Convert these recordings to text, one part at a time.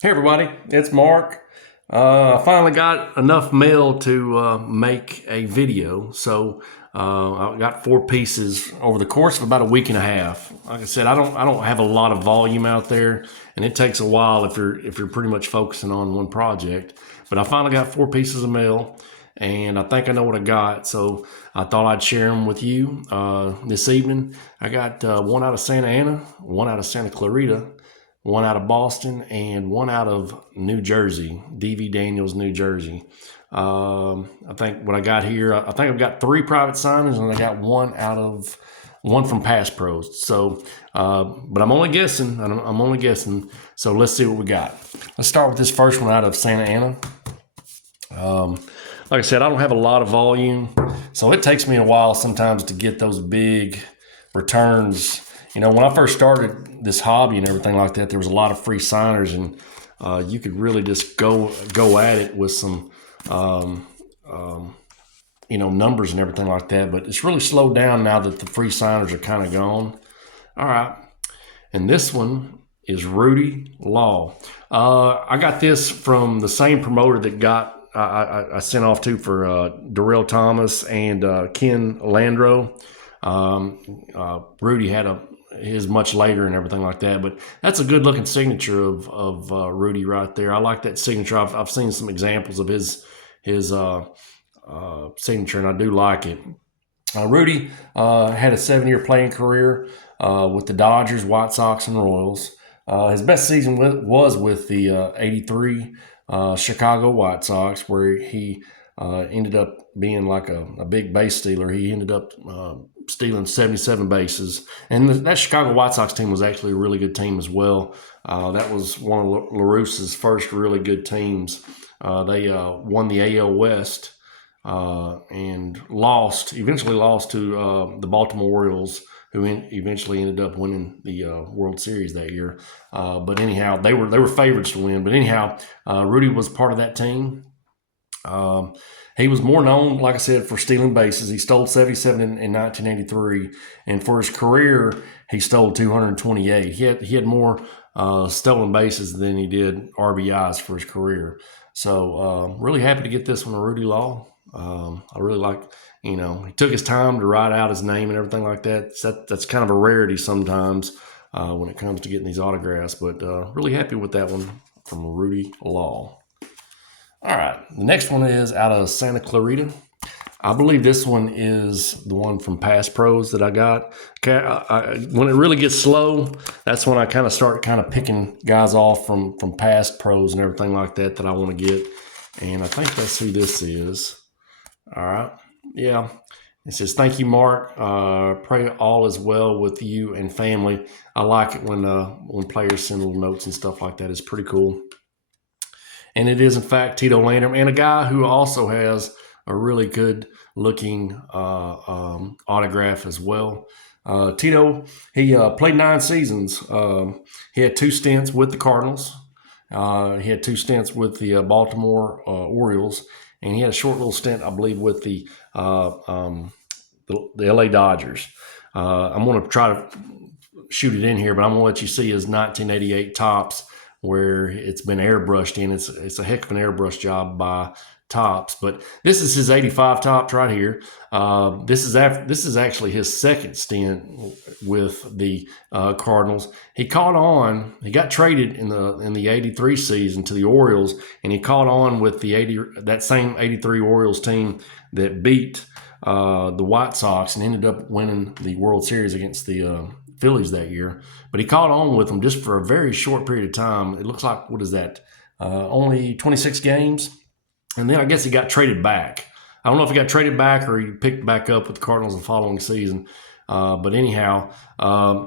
Hey everybody, it's Mark. I finally got enough mail to make a video, so I got 4 pieces over the course of about a week and a half. Like I said, I don't have a lot of volume out there, and it takes a while if you're pretty much focusing on one project. But I finally got 4 pieces of mail, and I think I know what I got, so I thought I'd share them with you this evening. I got one out of Santa Ana, one out of Santa Clarita, one out of Boston, and one out of New Jersey, DV Daniels, New Jersey. I think what I got here, I think I've got 3 private signers, and I got one from Pass Pros. So, but I'm only guessing. I'm only guessing. So let's see what we got. Let's start with this first one out of Santa Ana. Like I said, I don't have a lot of volume, so it takes me a while sometimes to get those big returns. You know, when I first started this hobby and everything like that, there was a lot of free signers, and you could really just go at it with some, numbers and everything like that. But it's really slowed down now that the free signers are kind of gone. All right, and this one is Rudy Law. I got this from the same promoter that I sent off to for Darrell Thomas and Ken Landro. Rudy had his much later and everything like that, but that's a good looking signature of Rudy right there. I like that signature. I've seen some examples of his signature, and I do like it. Rudy had a 7-year playing career with the Dodgers, White Sox, and Royals. His best season was with the '83 Chicago White Sox, where he ended up being like a big base stealer. He ended up stealing 77 bases. And that Chicago White Sox team was actually a really good team as well. That was one of LaRusse's first really good teams. They won the AL West and eventually lost to the Baltimore Orioles, who eventually ended up winning the World Series that year. But anyhow, they were favorites to win. But anyhow, Rudy was part of that team. He was more known, like I said, for stealing bases. He stole 77 in 1983, and for his career, he stole 228. He had more stolen bases than he did RBIs for his career. So really happy to get this one to Rudy Law. I really like, he took his time to write out his name and everything like that. That's kind of a rarity sometimes when it comes to getting these autographs, but really happy with that one from Rudy Law. All right, the next one is out of Santa Clarita. I believe this one is the one from Pass Pros that I got. When it really gets slow, that's when I kind of start picking guys off from Pass Pros and everything like that I want to get. And I think that's who this is. All right, yeah. It says, "Thank you, Mark. Pray all is well with you and family." I like it when players send little notes and stuff like that. It's pretty cool. And it is, in fact, Tito Landrum, and a guy who also has a really good looking autograph as well. Tito, he played 9 seasons. He had 2 stints with the Cardinals. He had 2 stints with the Baltimore Orioles, and he had a short little stint, I believe, with the LA Dodgers. I'm going to try to shoot it in here, but I'm going to let you see his 1988 Topps, where it's been airbrushed in. It's a heck of an airbrush job by Topps, but this is his 85 Topps right here. This is actually his second stint with the Cardinals. He caught on. He got traded in the '83 season to the Orioles, and he caught on with that same '83 Orioles team that beat the White Sox and ended up winning the World Series against the Phillies that year. But he caught on with them just for a very short period of time. It looks like, what is that? Only 26 games. And then I guess he got traded back. I don't know if he got traded back or he picked back up with the Cardinals the following season. But anyhow,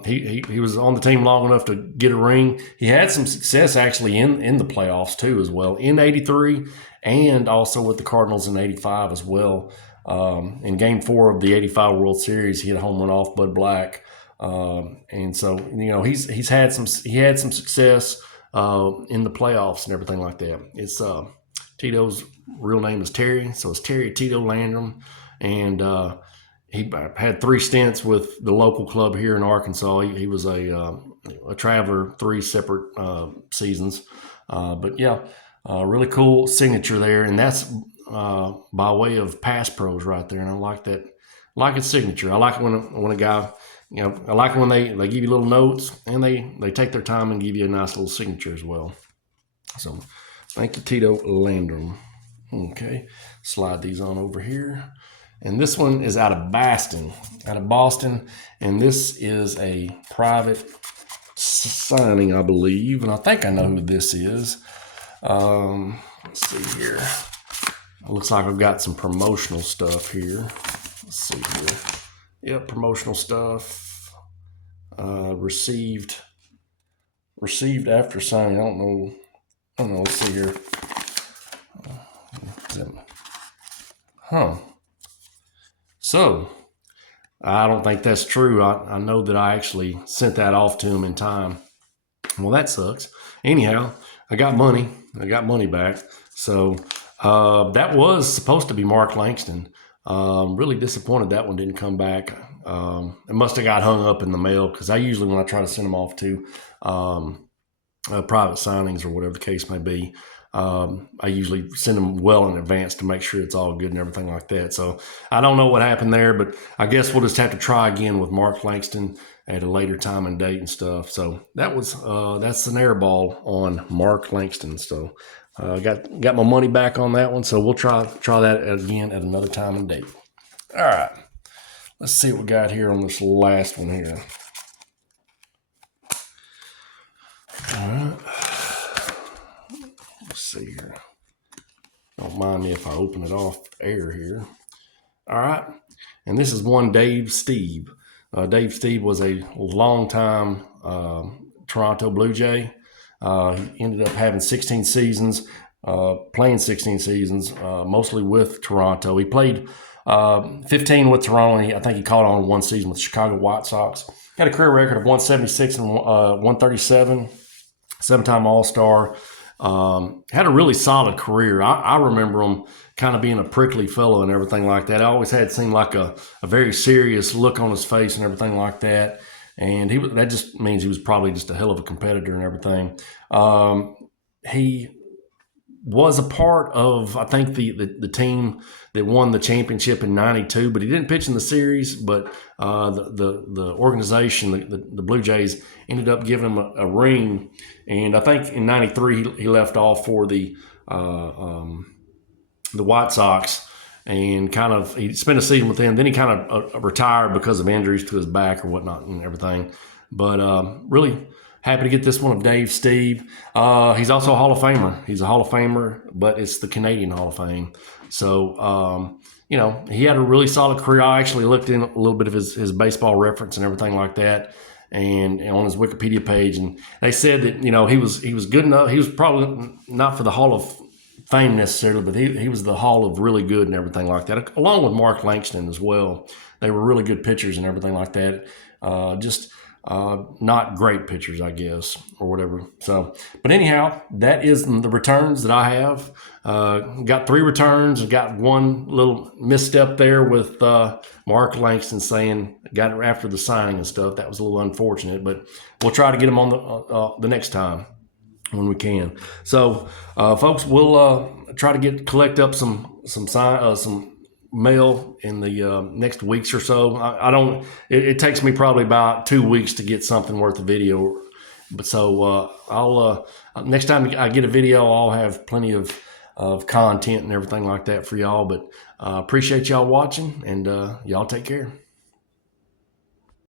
he was on the team long enough to get a ring. He had some success actually in the playoffs too as well, in '83 and also with the Cardinals in '85 as well. In Game 4 of the '85 World Series, he had a home run off Bud Black. And so, he had some success in the playoffs and everything like that. It's Tito's real name is Terry, so it's Terry Tito Landrum, and he had 3 stints with the local club here in Arkansas. He was a a Traveler 3 separate seasons. But yeah, really cool signature there, and that's by way of Pass Pros right there. And I like that, like its signature. I like it when a guy, I like it when they give you little notes and they take their time and give you a nice little signature as well. So thank you, Tito Landrum. Okay, slide these on over here. And this one is out of Boston, and this is a private signing, I believe, and I think I know who this is. Let's see here. It looks like I've got some promotional stuff here. Let's see here. Yep, promotional stuff. Received after signing. I don't know. Let's see here. So I don't think that's true. I know that I actually sent that off to him in time. Well, that sucks. Anyhow, I got money. Back. So that was supposed to be Mark Langston. Really disappointed that one didn't come back. It must have got hung up in the mail, because I usually, when I try to send them off to private signings or whatever the case may be, I usually send them well in advance to make sure it's all good and everything like that. So I don't know what happened there, but I guess we'll just have to try again with Mark Langston at a later time and date and stuff. So that was that's an air ball on Mark Langston. So got my money back on that one. So we'll try that again at another time and date. All right, let's see what we got here on this last one here. All right. Let's see here. Don't mind me if I open it off air here. All right. And this is one Dave Stieb. Dave Stieb was a long-time Toronto Blue Jay. He ended up having 16 seasons, playing 16 seasons, mostly with Toronto. He played 15 with Toronto. I think he caught on one season with the Chicago White Sox. Got a career record of 176 and 137, 7-time All-Star. Had a really solid career. I remember him kind of being a prickly fellow and everything like that. I always had seemed like a very serious look on his face and everything like that. And that just means he was probably just a hell of a competitor and everything. He was a part of, I think, the team that won the championship in '92, but he didn't pitch in the series. But the organization, the Blue Jays, ended up giving him a ring. And I think in '93 he left off for the White Sox, and kind of he spent a season with them. Then he kind of retired because of injuries to his back or whatnot and everything. But really happy to get this one of Dave Stieb. He's also a Hall of Famer. He's a Hall of Famer, but it's the Canadian Hall of Fame. So, he had a really solid career. I actually looked in a little bit of his baseball reference and everything like that, and on his Wikipedia page. And they said that, he was good enough. He was probably not for the Hall of Fame necessarily, but he was the Hall of really good and everything like that, along with Mark Langston as well. They were really good pitchers and everything like that. Not great pitchers, I guess, or whatever. So, but anyhow, that is the returns that I have. Got 3 returns. Got one little misstep there with Mark Langston saying got it after the signing and stuff. That was a little unfortunate, but we'll try to get him on the next time when we can. So, folks, we'll try to collect up some mail in the next weeks or so. It takes me probably about 2 weeks to get something worth of video. But so I'll next time I get a video, I'll have plenty of content and everything like that for y'all. But appreciate y'all watching, and y'all take care.